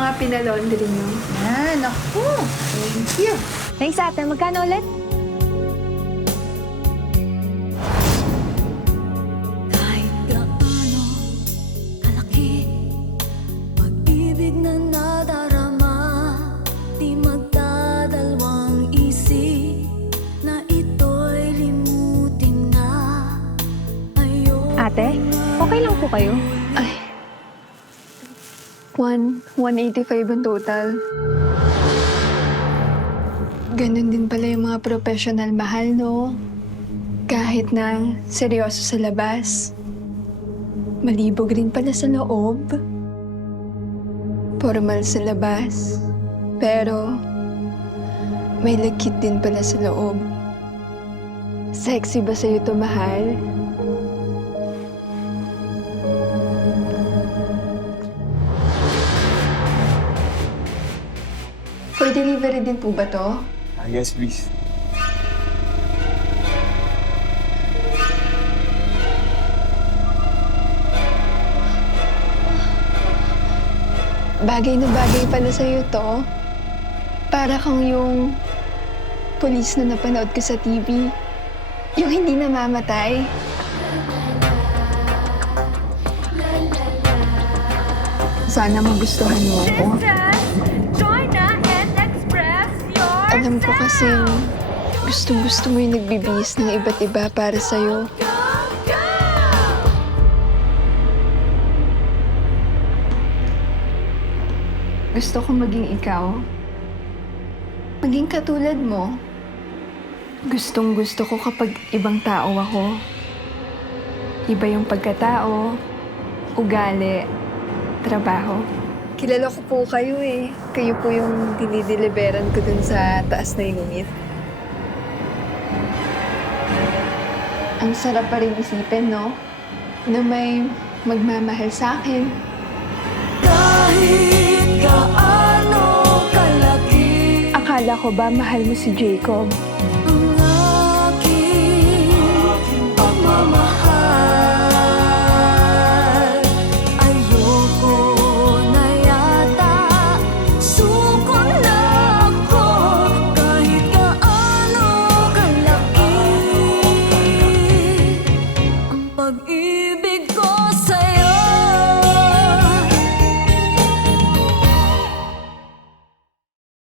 mga pinalaundry nyo. Yan, ako. Thank you. Thanks, ate. Magkano ulit? Kahit gaano kalaki pag-ibig na nadarama, di magdadalawang isip na ito'y limutin na. Ate, okay lang po kayo? Ay. 185 ang total. Ganon din pala yung mga professional mahal, no? Kahit na seryoso sa labas, malibog rin pala sa loob. Formal sa labas, pero may lagkit din pala sa loob. Sexy ba sa'yo to, mahal? For delivery din po ba to? Yes, please. Bagay na bagay pala sa'yo to. Para kang yung pulis na napanood ko sa TV. Yung hindi namamatay. Sana magustuhan mo ako. Alam ko kasi gusto mo yung nagbibihis ng iba't iba para sa'yo. Gusto ko maging ikaw. Maging katulad mo. Gustong-gusto ko kapag ibang tao ako. Iba yung pagkatao, ugali, trabaho. Kilala ko po kayo eh. Kayo po yung dinideliveran ko dun sa taas na unit. Ang sarap pa rin isipin, no? Na may magmamahal sa akin. Kahit gaano kalaki Akala ko ba mahal mo si Jacob? ang aking pagmamahal.